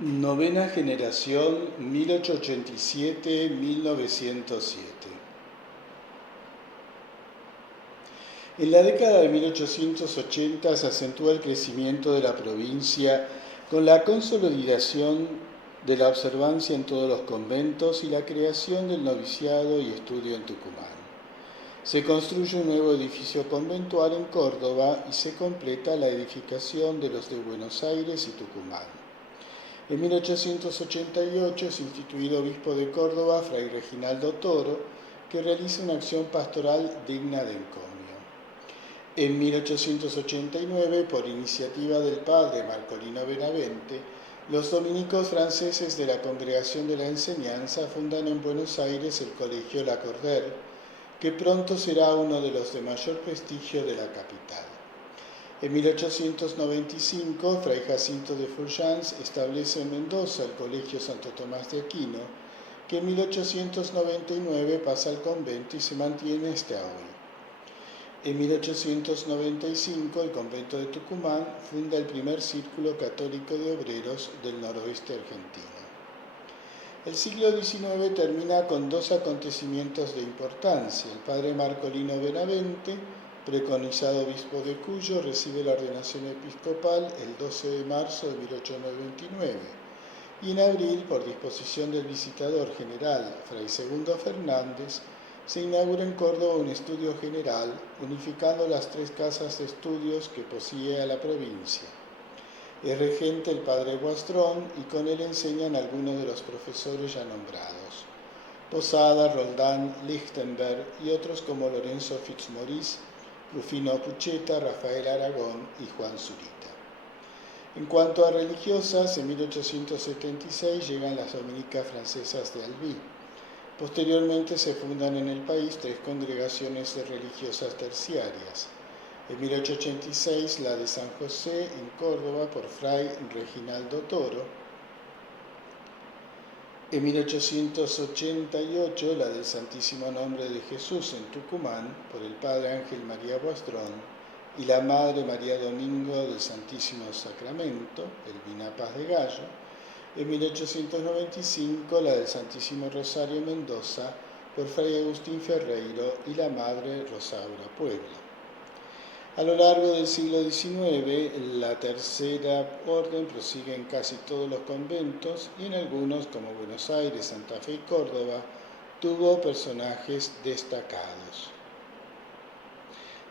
Novena generación 1887-1907. En la década de 1880 se acentúa el crecimiento de la provincia con la consolidación de la observancia en todos los conventos y la creación del noviciado y estudio en Tucumán. Se construye un nuevo edificio conventual en Córdoba y se completa la edificación de los de Buenos Aires y Tucumán. En 1888 es instituido obispo de Córdoba Fray Reginaldo Toro, que realiza una acción pastoral digna de encomio. En 1889, por iniciativa del padre Marcolino Benavente, los dominicos franceses de la Congregación de la Enseñanza fundan en Buenos Aires el Colegio Lacordaire, que pronto será uno de los de mayor prestigio de la capital. En 1895, Fray Jacinto de Fulgence establece en Mendoza el Colegio Santo Tomás de Aquino, que en 1899 pasa al convento y se mantiene hasta hoy. En 1895, el convento de Tucumán funda el primer círculo católico de obreros del noroeste argentino. El siglo XIX termina con dos acontecimientos de importancia. El padre Marcolino Benavente, preconizado obispo de Cuyo, recibe la ordenación episcopal el 12 de marzo de 1829 y en abril, por disposición del visitador general Fray Segundo Fernández, se inaugura en Córdoba un estudio general, unificando las tres casas de estudios que poseía la provincia. Es regente el padre Guastrón y con él enseñan algunos de los profesores ya nombrados: Posada, Roldán, Lichtenberg y otros como Lorenzo Fitzmaurice, Rufino Pucheta, Rafael Aragón y Juan Zurita. En cuanto a religiosas, en 1876 llegan las dominicas francesas de Albi. Posteriormente se fundan en el país tres congregaciones de religiosas terciarias. En 1886 la de San José en Córdoba por Fray Reginaldo Toro. En 1888 la del Santísimo Nombre de Jesús en Tucumán por el Padre Ángel María Guastrón y la Madre María Domingo del Santísimo Sacramento, el Vinapaz de Gallo. En 1895 la del Santísimo Rosario Mendoza por Fray Agustín Ferreiro y la Madre Rosaura Puebla. A lo largo del siglo XIX, la Tercera Orden prosigue en casi todos los conventos y en algunos, como Buenos Aires, Santa Fe y Córdoba, tuvo personajes destacados.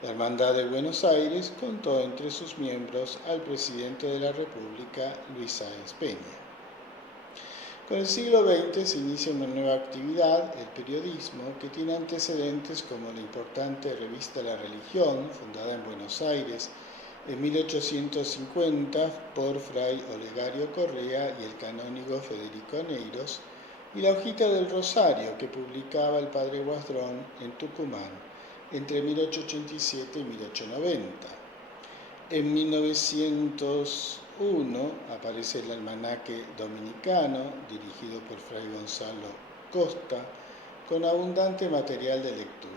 La Hermandad de Buenos Aires contó entre sus miembros al presidente de la República, Luis Sáenz Peña. Con el siglo XX se inicia una nueva actividad, el periodismo, que tiene antecedentes como la importante revista La Religión, fundada en Buenos Aires en 1850 por Fray Olegario Correa y el canónigo Federico Neiros, y la Hojita del Rosario, que publicaba el padre Guastrón en Tucumán entre 1887 y 1890. En 1901 aparece el Almanaque Dominicano, dirigido por Fray Gonzalo Costa, con abundante material de lectura.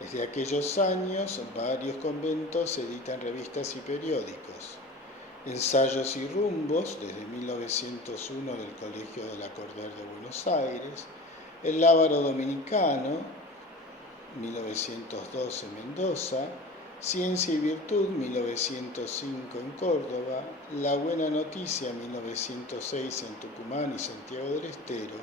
Desde aquellos años, varios conventos editan revistas y periódicos. Ensayos y rumbos, desde 1901 del Colegio de Lacordaire de Buenos Aires, el Lábaro Dominicano, 1912 Mendoza, Ciencia y Virtud, 1905 en Córdoba, La Buena Noticia, 1906 en Tucumán y Santiago del Estero,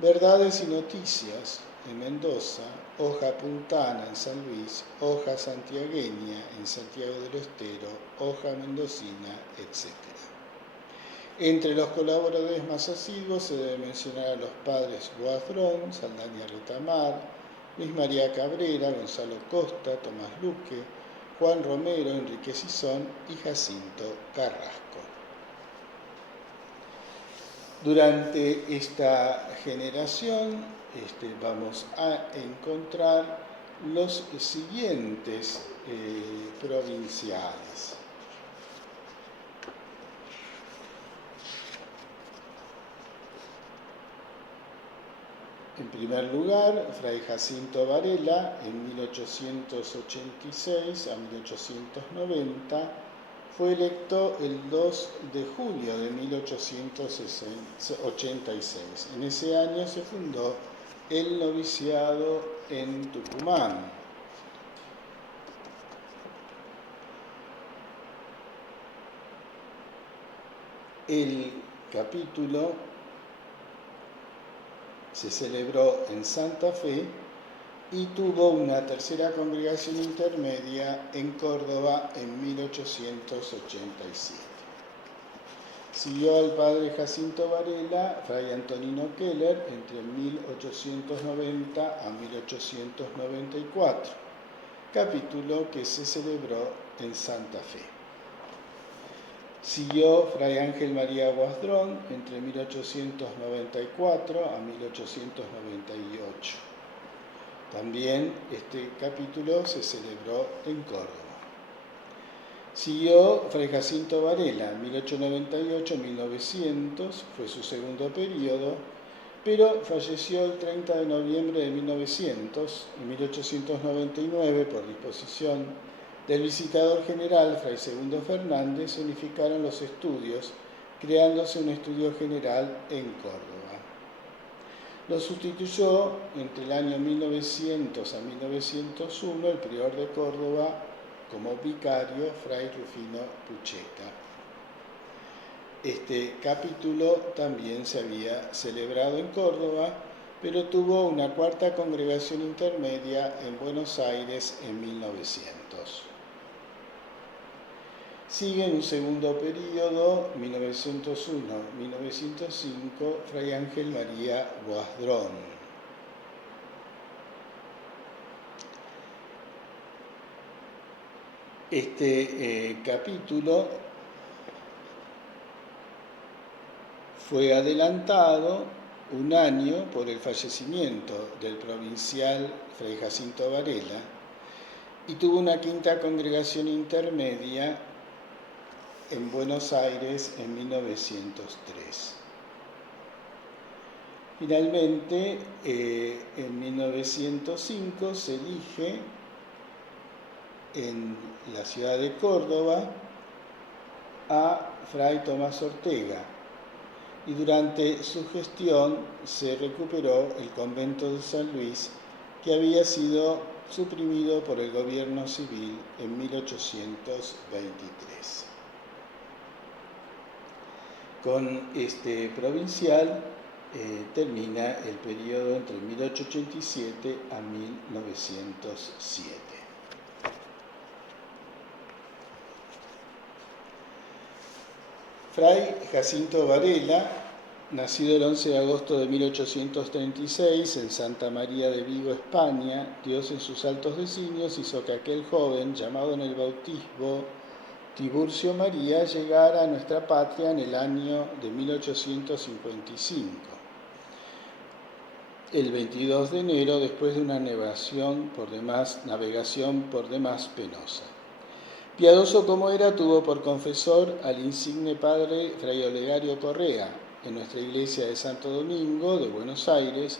Verdades y Noticias en Mendoza, Hoja Puntana en San Luis, Hoja Santiagueña en Santiago del Estero, Hoja Mendocina, etc. Entre los colaboradores más asiduos se debe mencionar a los padres Guastrón, Saldaña Retamar, Luis María Cabrera, Gonzalo Costa, Tomás Luque, Juan Romero, Enrique Sison y Jacinto Carrasco. Durante esta generación vamos a encontrar los siguientes provinciales. En primer lugar, Fray Jacinto Varela, en 1886 a 1890, Fue electo el 2 de julio de 1886. En ese año se fundó el noviciado en Tucumán. El capítulo se celebró en Santa Fe y tuvo una tercera congregación intermedia en Córdoba en 1887. Siguió al padre Jacinto Varela, fray Antonino Keller, entre 1890 a 1894, capítulo que se celebró en Santa Fe. Siguió fray Ángel María Guasdrón entre 1894 a 1898. También este capítulo se celebró en Córdoba. Siguió fray Jacinto Varela, 1898-1900, fue su segundo periodo, pero falleció el 30 de noviembre de 1900. En 1899, por disposición del visitador general, fray Segundo Fernández, se unificaron los estudios, creándose un estudio general en Córdoba. Lo sustituyó entre el año 1900 a 1901 el prior de Córdoba como vicario, fray Rufino Pucheta. Este capítulo también se había celebrado en Córdoba, pero tuvo una cuarta congregación intermedia en Buenos Aires en 1900. Sigue en un segundo periodo, 1901-1905, fray Ángel María Guasdrón. Este capítulo fue adelantado un año por el fallecimiento del provincial fray Jacinto Varela y tuvo una quinta congregación intermedia en Buenos Aires en 1903. Finalmente, en 1905 se elige en la ciudad de Córdoba a fray Tomás Ortega y durante su gestión se recuperó el convento de San Luis, que había sido suprimido por el gobierno civil en 1823. Con este provincial termina el periodo entre 1887 a 1907. Fray Jacinto Varela, nacido el 11 de agosto de 1836 en Santa María de Vigo, España, Dios en sus altos designios hizo que aquel joven, llamado en el bautismo Tiburcio María, llegara a nuestra patria en el año de 1855, el 22 de enero, después de una navegación por demás penosa. Piadoso como era, tuvo por confesor al insigne padre fray Olegario Correa en nuestra iglesia de Santo Domingo de Buenos Aires,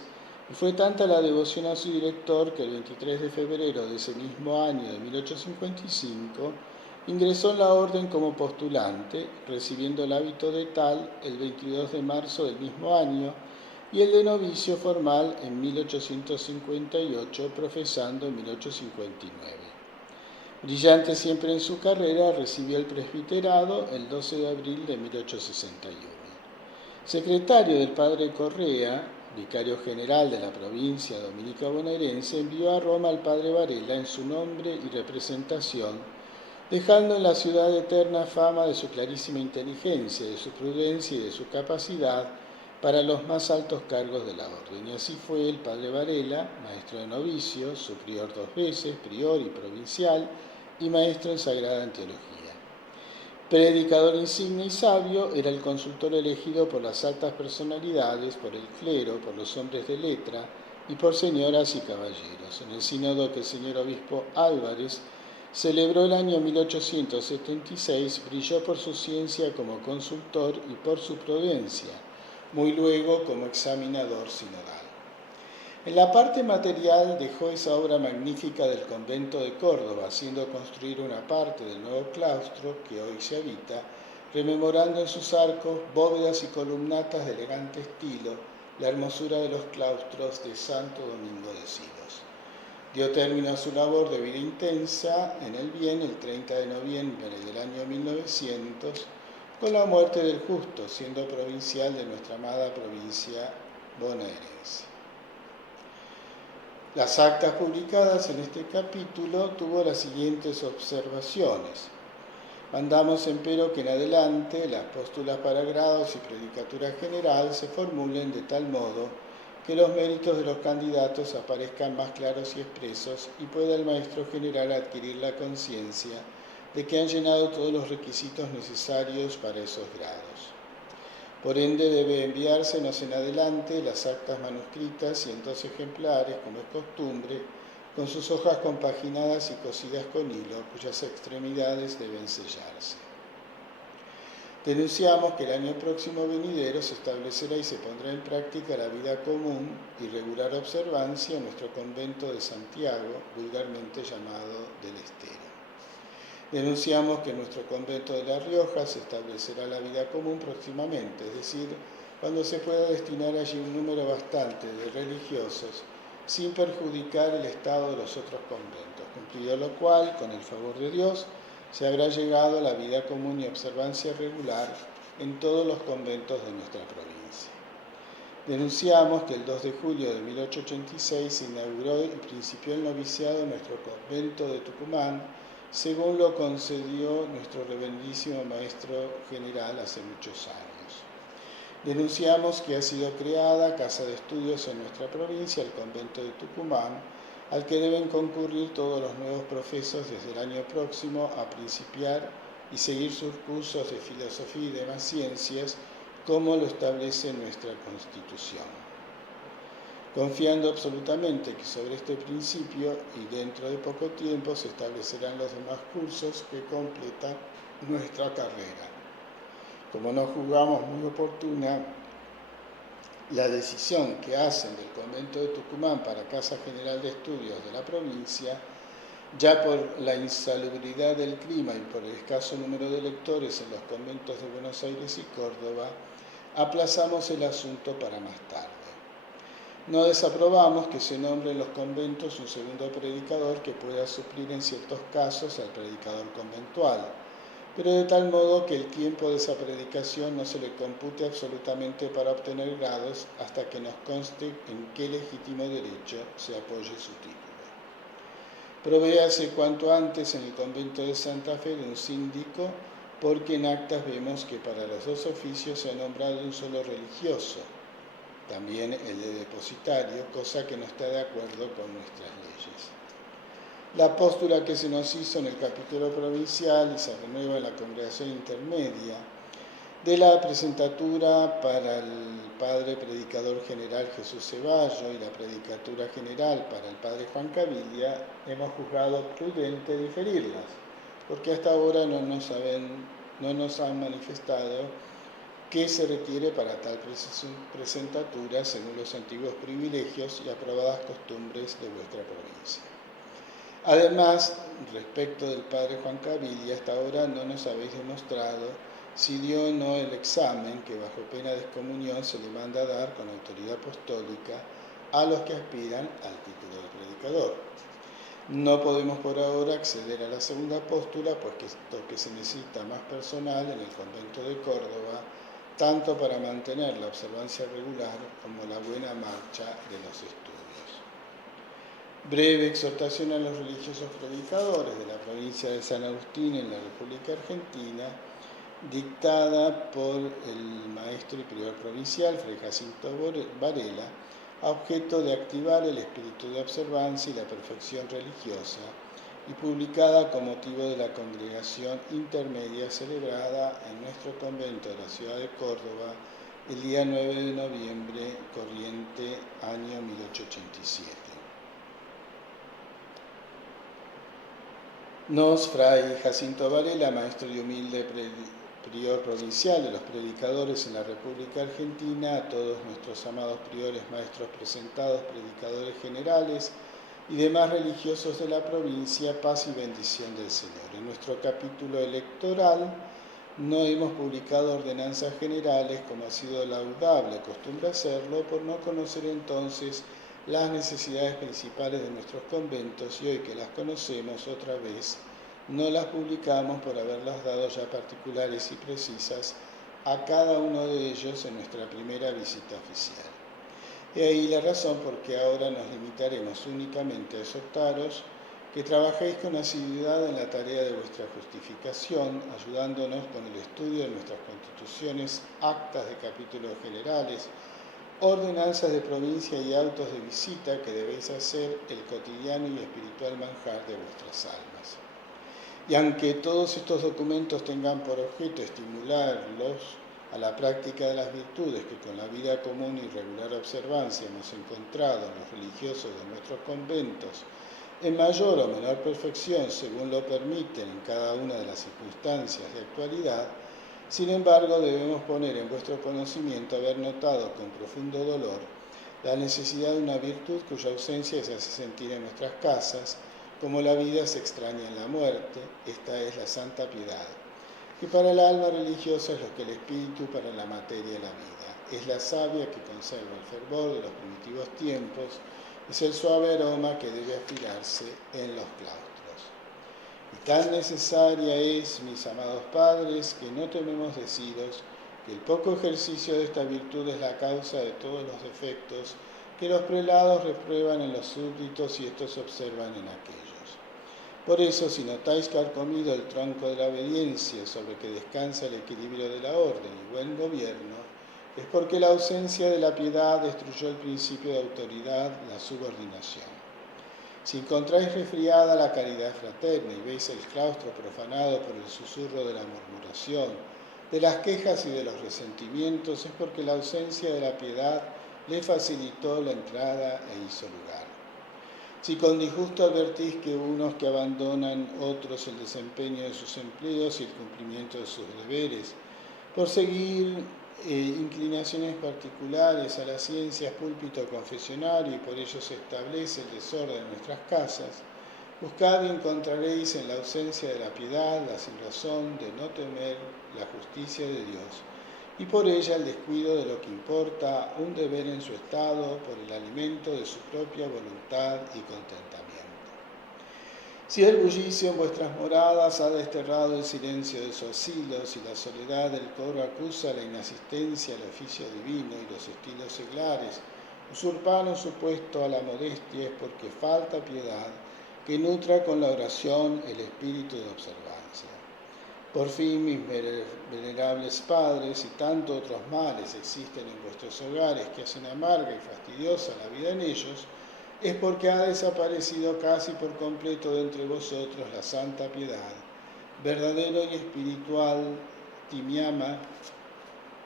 y fue tanta la devoción a su director que el 23 de febrero de ese mismo año de 1855 ingresó en la orden como postulante, recibiendo el hábito de tal el 22 de marzo del mismo año y el de novicio formal en 1858, profesando en 1859. Brillante siempre en su carrera, recibió el presbiterado el 12 de abril de 1861. Secretario del padre Correa, vicario general de la provincia dominica bonaerense, envió a Roma al padre Varela en su nombre y representación, dejando en la ciudad eterna fama de su clarísima inteligencia, de su prudencia y de su capacidad para los más altos cargos de la orden. Y así fue el padre Varela, maestro de novicios, su prior 2 veces, prior y provincial, y maestro en sagrada teología. Predicador insigne y sabio, era el consultor elegido por las altas personalidades, por el clero, por los hombres de letra y por señoras y caballeros. En el sínodo que el señor obispo Álvarez celebró el año 1876, brilló por su ciencia como consultor y por su prudencia, muy luego como examinador sinodal. En la parte material dejó esa obra magnífica del convento de Córdoba, haciendo construir una parte del nuevo claustro que hoy se habita, rememorando en sus arcos, bóvedas y columnatas de elegante estilo la hermosura de los claustros de Santo Domingo de Silos. Dio término a su labor de vida intensa en el bien el 30 de noviembre del año 1900, con la muerte del justo, siendo provincial de nuestra amada provincia bonaerense. Las actas publicadas en este capítulo tuvo las siguientes observaciones. Mandamos, empero, que en adelante las póstulas para grados y predicatura general se formulen de tal modo que los méritos de los candidatos aparezcan más claros y expresos y pueda el maestro general adquirir la conciencia de que han llenado todos los requisitos necesarios para esos grados. Por ende, debe enviársenos en adelante las actas manuscritas y en 2 ejemplares, como es costumbre, con sus hojas compaginadas y cosidas con hilo, cuyas extremidades deben sellarse. Denunciamos que el año próximo venidero se establecerá y se pondrá en práctica la vida común y regular observancia en nuestro convento de Santiago, vulgarmente llamado del Estero. Denunciamos que en nuestro convento de La Rioja se establecerá la vida común próximamente, es decir, cuando se pueda destinar allí un número bastante de religiosos, sin perjudicar el estado de los otros conventos, cumplido lo cual, con el favor de Dios, se habrá llegado a la vida común y observancia regular en todos los conventos de nuestra provincia. Denunciamos que el 2 de julio de 1886 se inauguró y principió el noviciado en nuestro convento de Tucumán, según lo concedió nuestro reverendísimo Maestro General hace muchos años. Denunciamos que ha sido creada Casa de Estudios en nuestra provincia, el convento de Tucumán, al que deben concurrir todos los nuevos profesos desde el año próximo a principiar y seguir sus cursos de filosofía y demás ciencias, como lo establece nuestra Constitución. Confiando absolutamente que sobre este principio y dentro de poco tiempo se establecerán los demás cursos que completan nuestra carrera. Como no juzgamos muy oportuna la decisión que hacen del convento de Tucumán para Casa General de Estudios de la provincia, ya por la insalubridad del clima y por el escaso número de lectores en los conventos de Buenos Aires y Córdoba, aplazamos el asunto para más tarde. No desaprobamos que se nombre en los conventos un segundo predicador que pueda suplir en ciertos casos al predicador conventual, pero de tal modo que el tiempo de esa predicación no se le compute absolutamente para obtener grados hasta que nos conste en qué legítimo derecho se apoye su título. Provéase cuanto antes en el convento de Santa Fe de un síndico, porque en actas vemos que para los dos oficios se ha nombrado un solo religioso, también el de depositario, cosa que no está de acuerdo con nuestras leyes. La póstula que se nos hizo en el capítulo provincial y se renueva en la congregación intermedia de la presentatura para el padre predicador general Jesús Ceballo y la predicatura general para el padre Juan Caviglia, hemos juzgado prudente diferirlas, porque hasta ahora no nos han manifestado qué se requiere para tal presentatura según los antiguos privilegios y aprobadas costumbres de vuestra provincia. Además, respecto del padre Juan Caviglia, hasta ahora no nos habéis demostrado si dio o no el examen que bajo pena de excomunión se le manda dar con autoridad apostólica a los que aspiran al título de predicador. No podemos por ahora acceder a la segunda póstula, puesto que se necesita más personal en el convento de Córdoba, tanto para mantener la observancia regular como la buena marcha de los estudios. Breve exhortación a los religiosos predicadores de la provincia de San Agustín en la República Argentina, dictada por el maestro y prior provincial Fray Jacinto Varela, a objeto de activar el espíritu de observancia y la perfección religiosa, y publicada con motivo de la congregación intermedia celebrada en nuestro convento de la ciudad de Córdoba el día 9 de noviembre, corriente año 1887. Nos, Fray Jacinto Varela, maestro y humilde prior provincial de los predicadores en la República Argentina, a todos nuestros amados priores, maestros presentados, predicadores generales y demás religiosos de la provincia, paz y bendición del Señor. En nuestro capítulo electoral no hemos publicado ordenanzas generales, como ha sido laudable costumbre hacerlo, por no conocer entonces las necesidades principales de nuestros conventos, y hoy que las conocemos otra vez, no las publicamos por haberlas dado ya particulares y precisas a cada uno de ellos en nuestra primera visita oficial. Y ahí la razón por qué ahora nos limitaremos únicamente a exhortaros que trabajéis con asiduidad en la tarea de vuestra justificación, ayudándonos con el estudio de nuestras constituciones, actas de capítulos generales, ordenanzas de provincia y autos de visita que debéis hacer el cotidiano y espiritual manjar de vuestras almas. Y aunque todos estos documentos tengan por objeto estimularlos a la práctica de las virtudes que con la vida común y regular observancia hemos encontrado en los religiosos de nuestros conventos, en mayor o menor perfección según lo permiten en cada una de las circunstancias de actualidad, sin embargo debemos poner en vuestro conocimiento haber notado con profundo dolor la necesidad de una virtud cuya ausencia se hace sentir en nuestras casas, como la vida se extraña en la muerte. Esta es la santa piedad, que para el alma religiosa es lo que el espíritu para la materia y la vida. Es la savia que conserva el fervor de los primitivos tiempos, es el suave aroma que debe aspirarse en los claustros. Y tan necesaria es, mis amados padres, que no tememos deciros que el poco ejercicio de esta virtud es la causa de todos los defectos que los prelados reprueban en los súbditos y estos observan en aquellos. Por eso, si notáis carcomido el tronco de la obediencia sobre que descansa el equilibrio de la orden y buen gobierno, es porque la ausencia de la piedad destruyó el principio de autoridad, la subordinación. Si encontráis resfriada la caridad fraterna y veis el claustro profanado por el susurro de la murmuración, de las quejas y de los resentimientos, es porque la ausencia de la piedad le facilitó la entrada e hizo lugar. Si con disgusto advertís que unos que abandonan otros el desempeño de sus empleos y el cumplimiento de sus deberes, por seguir inclinaciones particulares a las ciencias, púlpito confesionario, y por ello se establece el desorden en nuestras casas, buscad y encontraréis en la ausencia de la piedad la sinrazón de no temer la justicia de Dios, y por ella el descuido de lo que importa, un deber en su estado, por el alimento de su propia voluntad y contentamiento. Si el bullicio en vuestras moradas ha desterrado el silencio de sus asilos y la soledad del coro acusa la inasistencia al oficio divino y los estilos seglares, usurparon su puesto a la modestia, es porque falta piedad que nutra con la oración el espíritu de observancia. Por fin, mis venerables padres, y tanto otros males existen en vuestros hogares que hacen amarga y fastidiosa la vida en ellos, es porque ha desaparecido casi por completo de entre vosotros la santa piedad, verdadero y espiritual timiama,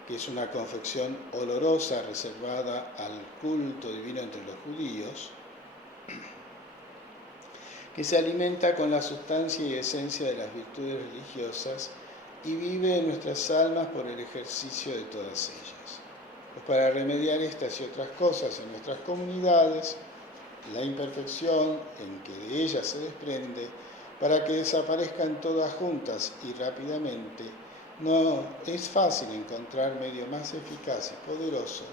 que es una confección olorosa reservada al culto divino entre los judíos, que se alimenta con la sustancia y esencia de las virtudes religiosas y vive en nuestras almas por el ejercicio de todas ellas. Pues para remediar estas y otras cosas en nuestras comunidades, la imperfección en que de ellas se desprende, para que desaparezcan todas juntas y rápidamente, no es fácil encontrar medio más eficaz y poderoso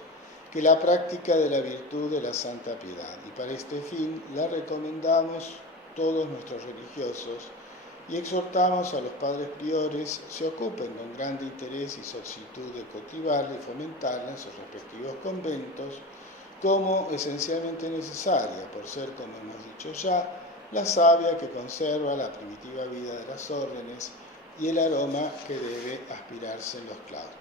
que la práctica de la virtud de la santa piedad. Y para este fin la recomendamos todos nuestros religiosos y exhortamos a los padres priores se ocupen con grande interés y solicitud de cultivarla y fomentarla en sus respectivos conventos, como esencialmente necesaria, por ser, como hemos dicho ya, la savia que conserva la primitiva vida de las órdenes y el aroma que debe aspirarse en los claustros.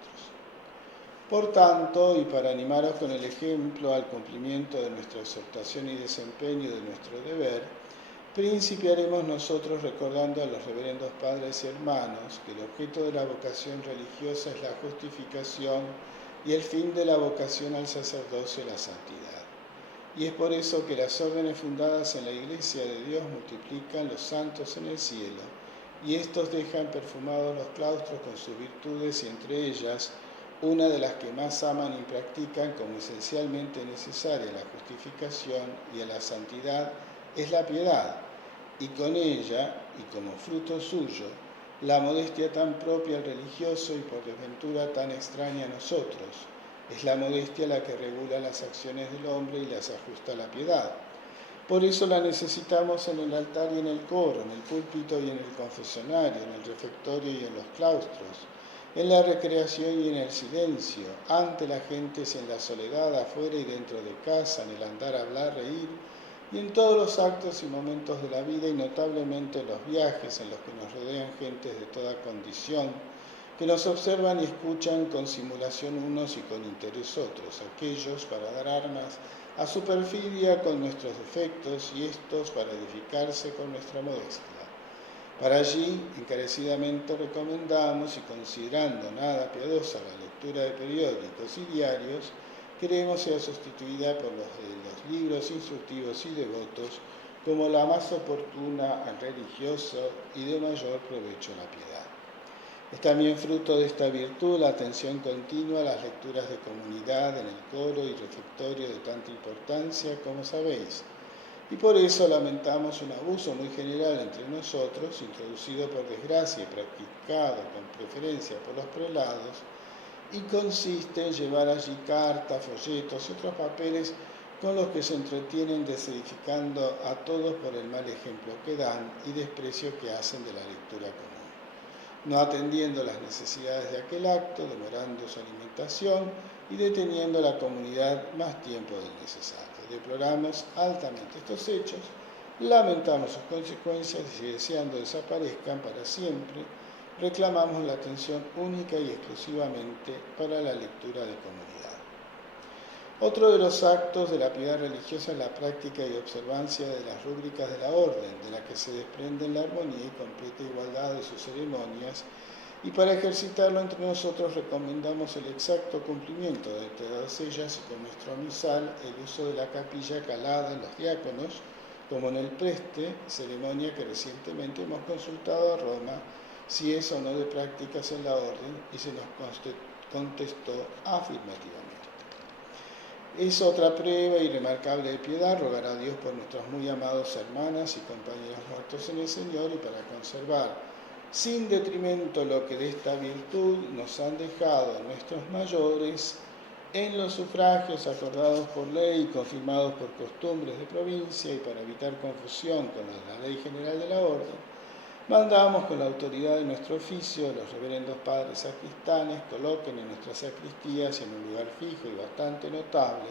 Por tanto, y para animaros con el ejemplo al cumplimiento de nuestra exhortación y desempeño de nuestro deber, principiaremos nosotros recordando a los reverendos padres y hermanos que el objeto de la vocación religiosa es la justificación y el fin de la vocación al sacerdocio, la santidad. Y es por eso que las órdenes fundadas en la Iglesia de Dios multiplican los santos en el cielo y estos dejan perfumados los claustros con sus virtudes, y entre ellas una de las que más aman y practican como esencialmente necesaria a la justificación y a la santidad es la piedad, y con ella, y como fruto suyo, la modestia tan propia al religioso y por desventura tan extraña a nosotros. Es la modestia la que regula las acciones del hombre y las ajusta a la piedad. Por eso la necesitamos en el altar y en el coro, en el púlpito y en el confesionario, en el refectorio y en los claustros, en la recreación y en el silencio, ante la gente y en la soledad, afuera y dentro de casa, en el andar, hablar, reír, y en todos los actos y momentos de la vida, y notablemente en los viajes en los que nos rodean gentes de toda condición, que nos observan y escuchan con simulación unos y con interés otros, aquellos para dar armas a su perfidia con nuestros defectos y estos para edificarse con nuestra modestia. Para allí, encarecidamente recomendamos, y considerando nada piadosa la lectura de periódicos y diarios, queremos sea sustituida por los de los libros instructivos y devotos como la más oportuna al religioso y de mayor provecho a la piedad. Es también fruto de esta virtud la atención continua a las lecturas de comunidad en el coro y refectorio de tanta importancia, como sabéis. Y por eso lamentamos un abuso muy general entre nosotros, introducido por desgracia y practicado con preferencia por los prelados, y consiste en llevar allí cartas, folletos y otros papeles con los que se entretienen desedificando a todos por el mal ejemplo que dan y desprecio que hacen de la lectura común, no atendiendo las necesidades de aquel acto, demorando su alimentación y deteniendo a la comunidad más tiempo del necesario. Deploramos altamente estos hechos, lamentamos sus consecuencias y deseando desaparezcan para siempre, reclamamos la atención única y exclusivamente para la lectura de comunidad. Otro de los actos de la piedad religiosa es la práctica y observancia de las rúbricas de la orden, de la que se desprenden la armonía y completa igualdad de sus ceremonias, y para ejercitarlo entre nosotros recomendamos el exacto cumplimiento de todas ellas y con nuestro misal el uso de la capilla calada en los diáconos, como en el preste, ceremonia que recientemente hemos consultado a Roma si es o no de prácticas en la orden, y se nos contestó afirmativamente. Es otra prueba irremarcable de piedad rogar a Dios por nuestras muy amadas hermanas y compañeros muertos en el Señor, y para conservar sin detrimento lo que de esta virtud nos han dejado nuestros mayores en los sufragios acordados por ley y confirmados por costumbres de provincia, y para evitar confusión con la ley general de la orden, mandamos con la autoridad de nuestro oficio los reverendos padres sacristanes coloquen en nuestras sacristías y en un lugar fijo y bastante notable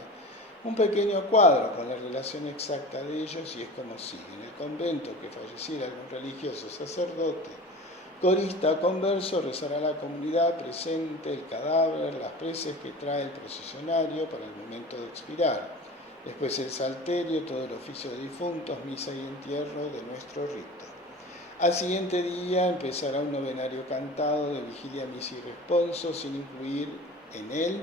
un pequeño cuadro con la relación exacta de ellos, y es como sigue: en el convento que falleciera algún religioso sacerdote, corista o converso, rezará la comunidad presente el cadáver, las preces que trae el procesionario para el momento de expirar, después el salterio, todo el oficio de difuntos, misa y entierro de nuestro rito. Al siguiente día empezará un novenario cantado de vigilia, misa y responso, sin incluir en él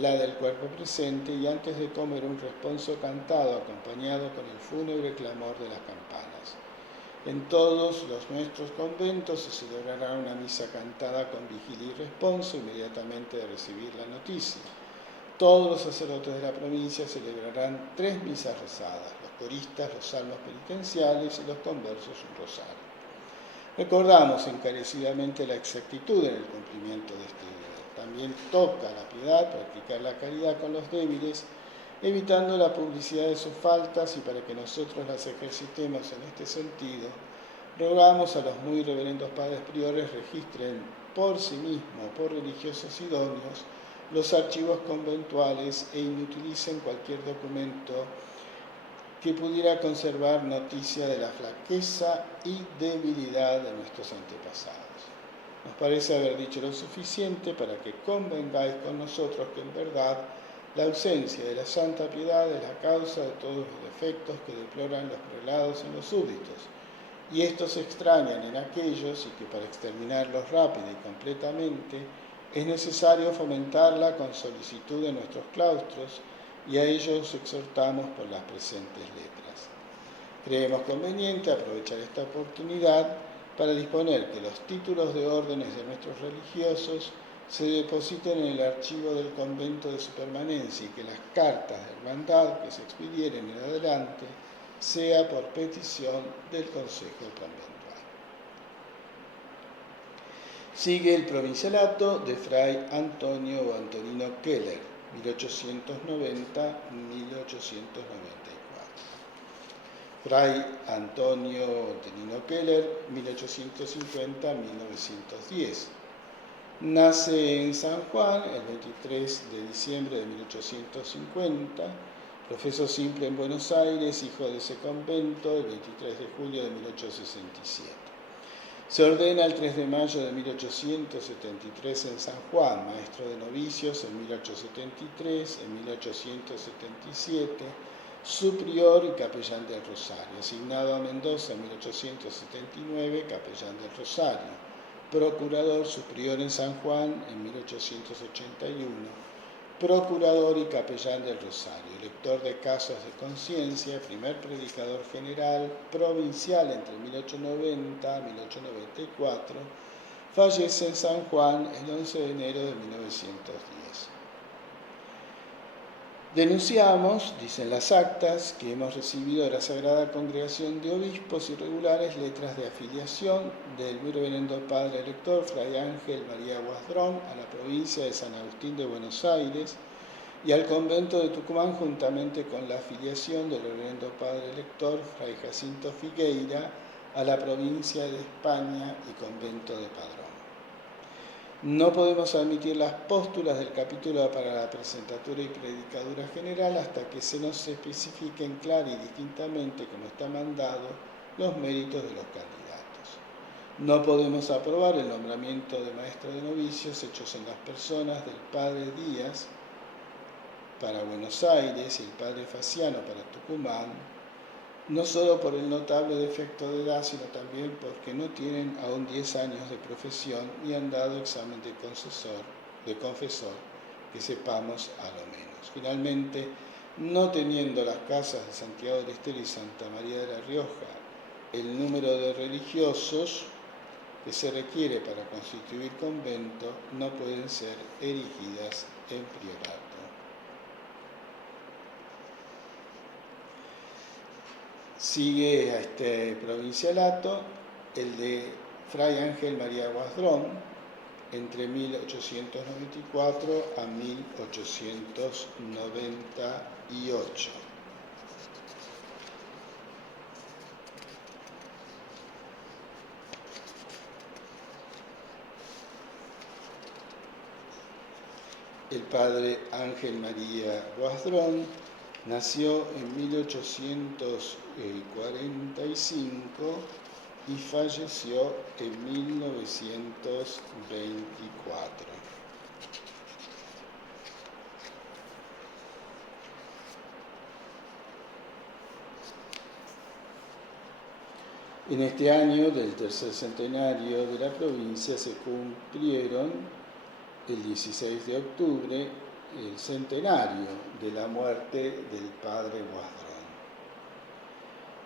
la del cuerpo presente, y antes de comer un responso cantado acompañado con el fúnebre clamor de las campanas. En todos los nuestros conventos se celebrará una misa cantada con vigilia y responso inmediatamente de recibir la noticia. Todos los sacerdotes de la provincia celebrarán 3 misas rezadas, los coristas los salmos penitenciales y los conversos un rosario. Recordamos encarecidamente la exactitud en el cumplimiento de este deber. También toca la piedad practicar la caridad con los débiles, evitando la publicidad de sus faltas, y para que nosotros las ejercitemos en este sentido, rogamos a los muy reverendos padres priores registren por sí mismos, por religiosos idóneos, los archivos conventuales e inutilicen cualquier documento que pudiera conservar noticia de la flaqueza y debilidad de nuestros antepasados. Nos parece haber dicho lo suficiente para que convengáis con nosotros que en verdad la ausencia de la santa piedad es la causa de todos los defectos que deploran los prelados en los súbditos, y estos se extrañan en aquellos, y que para exterminarlos rápida y completamente es necesario fomentarla con solicitud en nuestros claustros, y a ellos exhortamos por las presentes letras. Creemos conveniente aprovechar esta oportunidad para disponer que los títulos de órdenes de nuestros religiosos se depositen en el archivo del convento de su permanencia y que las cartas de hermandad que se expidieren en adelante sea por petición del Consejo Conventual. Sigue el provincialato de Fray Antonio o Antonino Keller, 1890-1894. Fray Antonio Antonino Keller, 1850-1910. Nace en San Juan el 23 de diciembre de 1850, profesor simple en Buenos Aires, hijo de ese convento, el 23 de julio de 1867. Se ordena el 3 de mayo de 1873 en San Juan, maestro de novicios en 1873, en 1877, superior y capellán del Rosario, asignado a Mendoza en 1879, capellán del Rosario, procurador superior en San Juan en 1881, procurador y capellán del Rosario, lector de casos de conciencia, primer predicador general, provincial entre 1890 y 1894, fallece en San Juan el 11 de enero de 1910. Denunciamos, dicen las actas, que hemos recibido de la Sagrada Congregación de Obispos irregulares letras de afiliación del muy reverendo Padre Elector Fray Ángel María Guasdrón a la provincia de San Agustín de Buenos Aires y al convento de Tucumán juntamente con la afiliación del reverendo Padre Elector Fray Jacinto Figueira a la provincia de España y convento de Padrón. No podemos admitir las póstulas del capítulo para la presentatura y predicadura general hasta que se nos especifiquen clara y distintamente, como está mandado, los méritos de los candidatos. No podemos aprobar el nombramiento de maestro de novicios hechos en las personas del padre Díaz para Buenos Aires y el padre Faciano para Tucumán, no solo por el notable defecto de edad, sino también porque no tienen aún 10 años de profesión ni han dado examen de confesor, que sepamos a lo menos. Finalmente, no teniendo las casas de Santiago del Estero y Santa María de la Rioja el número de religiosos que se requiere para constituir convento, no pueden ser erigidas en priorato. Sigue a este provincialato el de Fray Ángel María Guasdrón entre 1894 a 1898. El padre Ángel María Guasdrón nació en 1845 y falleció en 1924. En este año del tercer centenario de la provincia se cumplieron el 16 de octubre el centenario de la muerte del padre Guasdrón.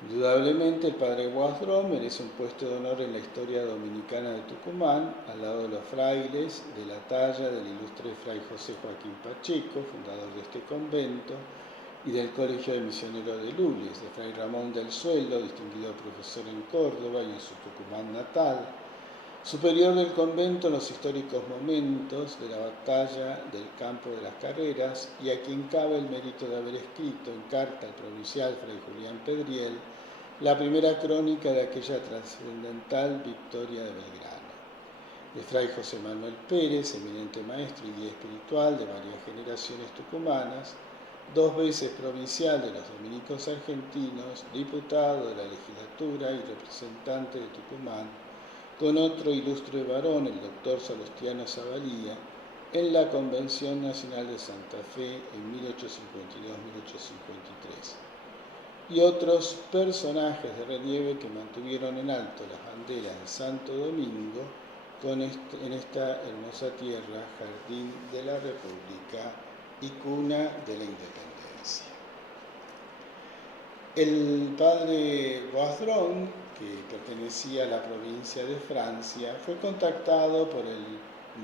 Indudablemente el padre Guasdrón merece un puesto de honor en la historia dominicana de Tucumán, al lado de los frailes de la talla del ilustre fray José Joaquín Pacheco, fundador de este convento, y del Colegio de Misioneros de Lules, de fray Ramón del Suelo, distinguido profesor en Córdoba y en su Tucumán natal, superior del convento en los históricos momentos de la batalla del campo de las Carreras, y a quien cabe el mérito de haber escrito en carta al provincial fray Julián Pedriel la primera crónica de aquella trascendental victoria de Belgrano. De fray José Manuel Pérez, eminente maestro y guía espiritual de varias generaciones tucumanas, 2 veces provincial de los dominicos argentinos, diputado de la legislatura y representante de Tucumán, con otro ilustre varón, el doctor Salustiano Zavalía, en la Convención Nacional de Santa Fe en 1852-1853, y otros personajes de relieve que mantuvieron en alto las banderas de Santo Domingo en esta hermosa tierra, jardín de la República y cuna de la independencia. El padre Boisdron, que pertenecía a la provincia de Francia, fue contactado por el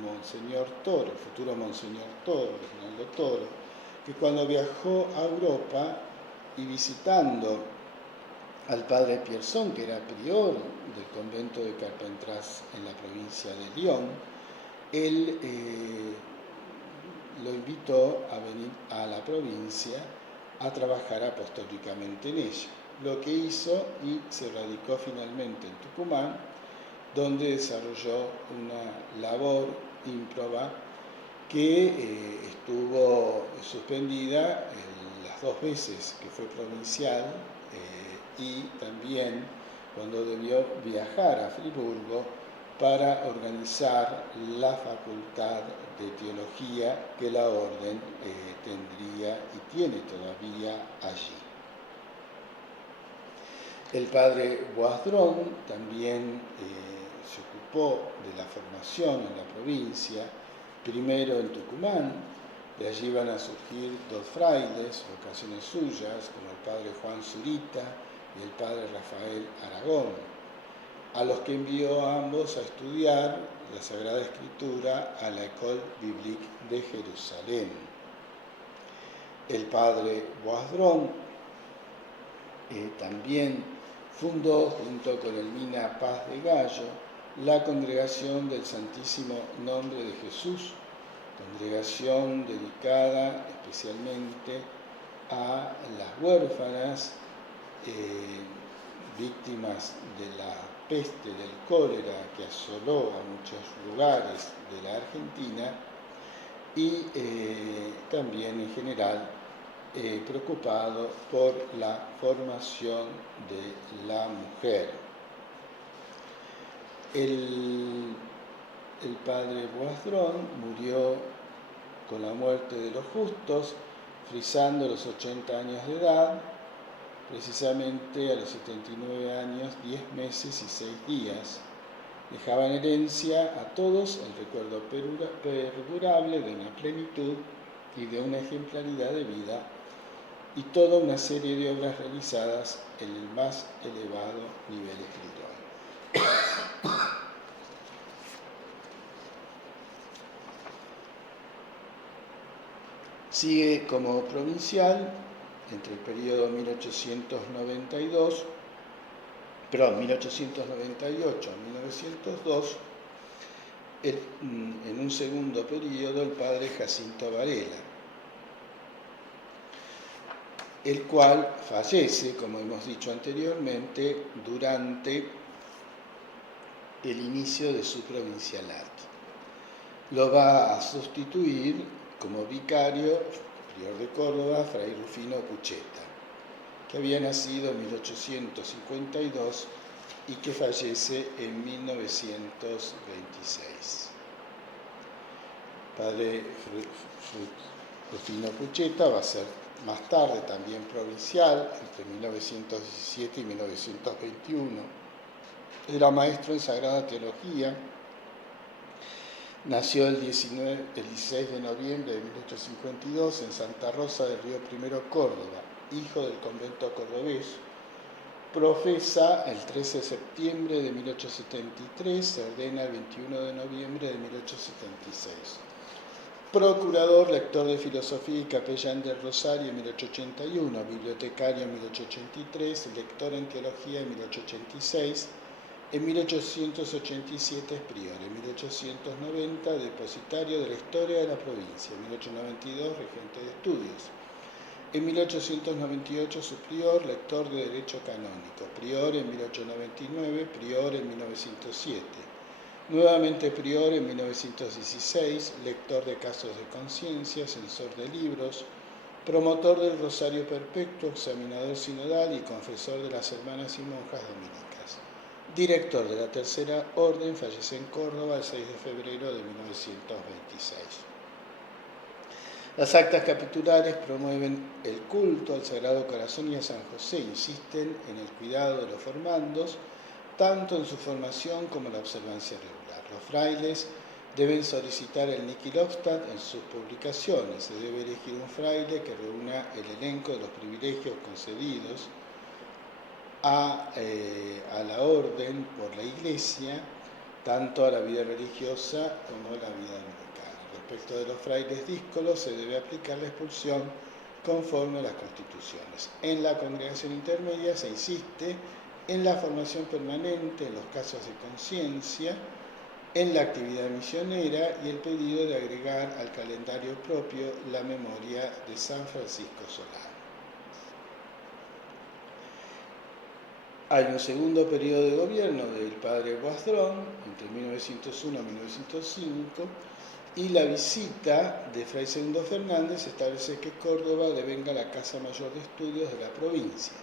Monseñor Toro, el futuro Monseñor Toro, Reginaldo Toro, que cuando viajó a Europa y visitando al padre Pierson, que era prior del convento de Carpentras en la provincia de Lyon, él lo invitó a venir a la provincia a trabajar apostólicamente en ella, lo que hizo y se radicó finalmente en Tucumán, donde desarrolló una labor ímproba que estuvo suspendida las 2 veces que fue provincial y también cuando debió viajar a Friburgo para organizar la facultad de teología que la orden tendría y tiene todavía allí. El padre Boisdron también se ocupó de la formación en la provincia, primero en Tucumán. De allí van a surgir 2 frailes, vocaciones suyas, como el padre Juan Zurita y el padre Rafael Aragón, a los que envió a ambos a estudiar la Sagrada Escritura a la École Biblique de Jerusalén. El padre Boisdron también fundó, junto con el Mina Paz de Gallo, la Congregación del Santísimo Nombre de Jesús, congregación dedicada especialmente a las huérfanas víctimas de la peste del cólera que asoló a muchos lugares de la Argentina y también en general preocupado por la formación de la mujer. El padre Boisdron murió con la muerte de los justos, frisando los 80 años de edad, precisamente a los 79 años, 10 meses y 6 días. Dejaba en herencia a todos el recuerdo perdurable de una plenitud y de una ejemplaridad de vida y toda una serie de obras realizadas en el más elevado nivel espiritual. Sigue como provincial entre el periodo 1898 a 1902, en un segundo periodo, el padre Jacinto Varela, el cual fallece, como hemos dicho anteriormente, durante el inicio de su provincialato. Lo va a sustituir como vicario, prior de Córdoba, fray Rufino Pucheta, que había nacido en 1852 y que fallece en 1926. Padre Rufino Pucheta va a ser más tarde también provincial, entre 1917 y 1921. Era maestro en Sagrada Teología. Nació el 16 de noviembre de 1852 en Santa Rosa del Río Primero, Córdoba, hijo del convento cordobés. Profesa el 13 de septiembre de 1873, se ordena el 21 de noviembre de 1876. Procurador, lector de filosofía y capellán del Rosario en 1881, bibliotecario en 1883, lector en teología en 1886, en 1887 es prior, en 1890 depositario de la historia de la provincia, en 1892 regente de estudios, en 1898 superior, lector de Derecho Canónico, prior en 1899, prior en 1907, nuevamente prior en 1916, lector de casos de conciencia, censor de libros, promotor del Rosario Perpetuo, examinador sinodal y confesor de las hermanas y monjas dominicas. Director de la Tercera Orden, fallece en Córdoba el 6 de febrero de 1926. Las actas capitulares promueven el culto al Sagrado Corazón y a San José, insisten en el cuidado de los formandos, tanto en su formación como en la observancia regular. Los frailes deben solicitar el Nihil Obstat en sus publicaciones. Se debe elegir un fraile que reúna el elenco de los privilegios concedidos a la orden por la Iglesia, tanto a la vida religiosa como a la vida dominicana. Respecto de los frailes díscolos, se debe aplicar la expulsión conforme a las constituciones. En la congregación intermedia se insiste en la formación permanente en los casos de conciencia, en la actividad misionera y el pedido de agregar al calendario propio la memoria de San Francisco Solano. Hay un segundo periodo de gobierno del padre Boisdron, entre 1901 y 1905, y la visita de Fray Segundo Fernández establece que Córdoba devenga la casa mayor de estudios de la provincia.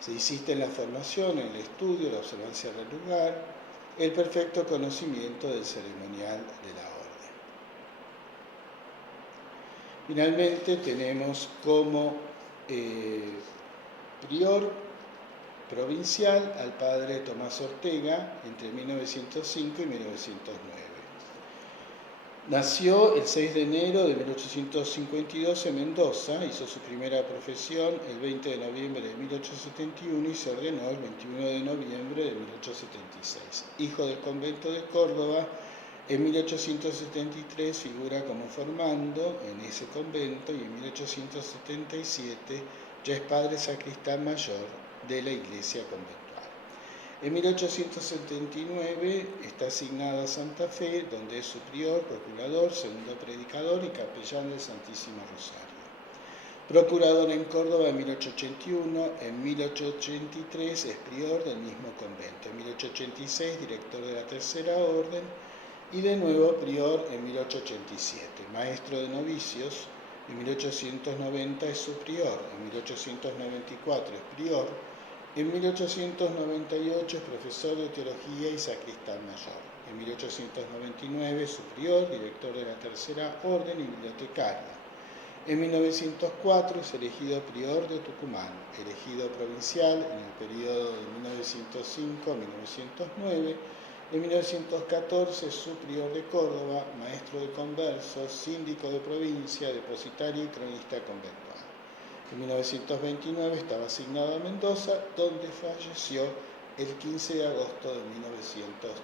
Se insiste en la formación, en el estudio, la observancia del lugar, el perfecto conocimiento del ceremonial de la orden. Finalmente tenemos como prior provincial al padre Tomás Ortega entre 1905 y 1909. Nació el 6 de enero de 1852 en Mendoza, hizo su primera profesión el 20 de noviembre de 1871 y se ordenó el 21 de noviembre de 1876. Hijo del convento de Córdoba, en 1873 figura como formando en ese convento y en 1877 ya es padre sacristán mayor de la iglesia conventual. En 1879 está asignado a Santa Fe, donde es su prior, procurador, segundo predicador y capellán del Santísimo Rosario. Procurador en Córdoba en 1881, en 1883 es prior del mismo convento, en 1886 director de la Tercera Orden y de nuevo prior en 1887. Maestro de novicios, en 1890 es su prior, en 1894 es prior, en 1898 es profesor de teología y sacristán mayor. En 1899 es su prior, director de la Tercera Orden y bibliotecario. En 1904 es elegido prior de Tucumán, elegido provincial en el periodo de 1905 a 1909. En 1914 es superior de Córdoba, maestro de conversos, síndico de provincia, depositario y cronista conventual. En 1929 estaba asignado a Mendoza, donde falleció el 15 de agosto de 1932.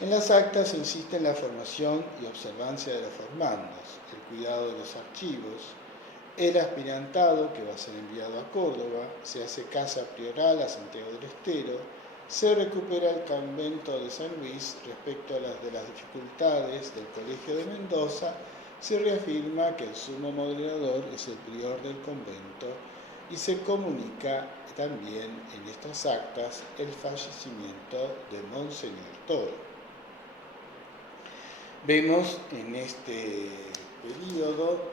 En las actas se insiste en la formación y observancia de los formandos, el cuidado de los archivos, el aspirantado que va a ser enviado a Córdoba, se hace casa prioral a Santiago del Estero, se recupera el convento de San Luis respecto a las de las dificultades del Colegio de Mendoza, se reafirma que el sumo moderador es el prior del convento y se comunica también en estas actas el fallecimiento de Monseñor Toro. Vemos en este periodo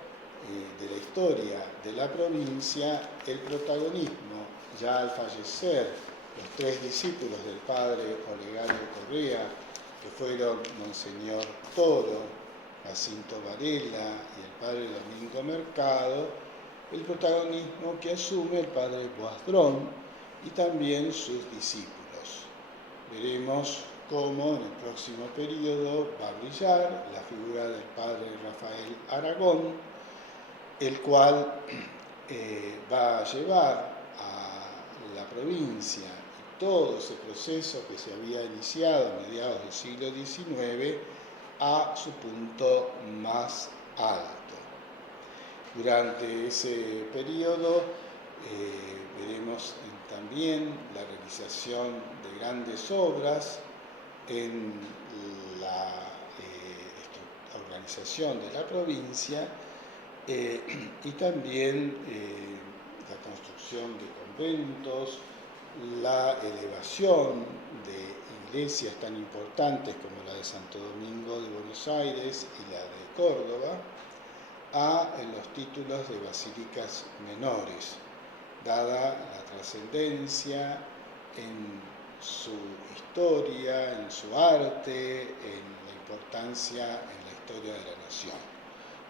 de la historia de la provincia el protagonismo, ya al fallecer los tres discípulos del padre Olegario Correa, que fueron Monseñor Toro, Jacinto Varela y el padre Domingo Mercado, el protagonismo que asume el padre Boisdron y también sus discípulos. Veremos cómo en el próximo periodo va a brillar la figura del padre Rafael Aragón, el cual va a llevar a la provincia y todo ese proceso que se había iniciado a mediados del siglo XIX a su punto más alto. Durante ese periodo veremos también la realización de grandes obras en la organización de la provincia y también la construcción de conventos, la elevación de iglesias tan importantes como la de Santo Domingo de Buenos Aires y la de Córdoba, a los títulos de basílicas menores, dada la trascendencia en su historia, en su arte, en la importancia en la historia de la nación.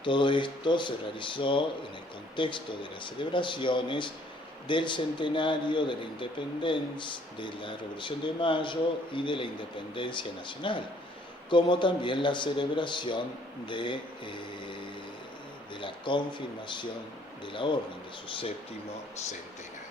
Todo esto se realizó en el contexto de las celebraciones del centenario de la independencia, de la Revolución de Mayo y de la independencia nacional, como también la celebración de la confirmación de la orden de su séptimo centenario.